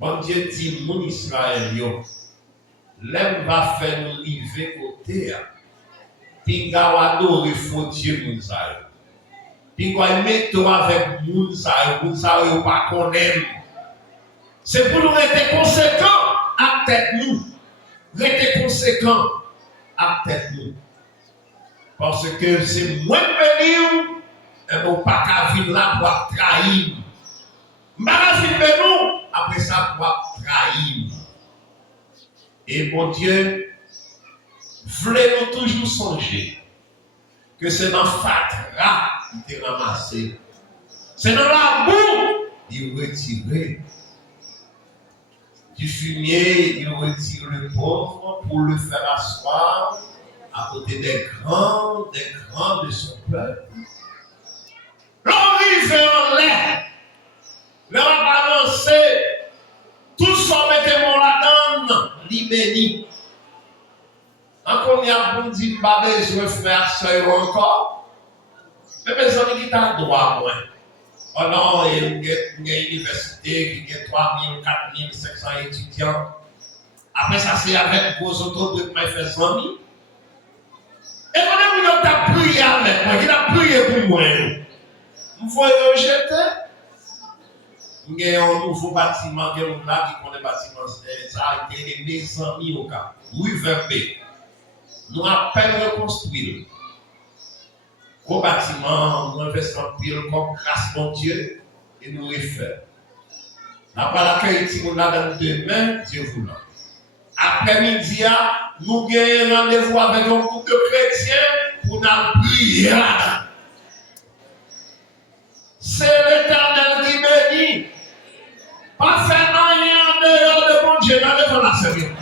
Bon Dieu dit, mon Israël, l'aime va faire nous livrer côté. Puis va adorer faux Dieu, mon Israël. Puis va mettre avec mon Israël, pas qu'on aime. C'est pour nous être conséquents à tête nous. Rester conséquents à tête nous. Parce que c'est moins béni, et bon, pas qu'à vivre là pour trahir. Maraville nous, après ça, pour trahir. Et mon Dieu, voulez-nous toujours songer que c'est dans Fatra qu'il est ramassé. C'est dans la boue qu'il est retiré. Du fumier, il retire le pauvre pour le faire asseoir à côté des grands de son peuple. L'homme en l'air. L'homme a balancé. Tout son mettez-moi là-dedans, libéni. Encore, il y a pour dire, pas besoin de faire ça encore. Mais mes amis qui t'ont droit, moi. Oh non, il y a une université qui a 3 000, 4 500 étudiants. Après ça, c'est avec vos autres qui m'ont fait 100 000. Et quand on a prié avec moi, il a prié pour moi. Vous voyez rejeter. Il y a un nouveau bâtiment qui est là, qui connaît le bâtiment. Ça a été des 100 000 au cas. Oui, vers B. Nous avons peine reconstruire. Gros bâtiment, nous investissons pile comme grâce mon Dieu et nous refaire. Après l'accueil, si nous l'avons demain, Dieu vous l'a. Après-midi, nous gagnons un rendez-vous avec un groupe de chrétiens pour nous prier là. C'est l'Éternel qui bénit. Pas faire rien en dehors de mon Dieu, dans le temps la sérieux.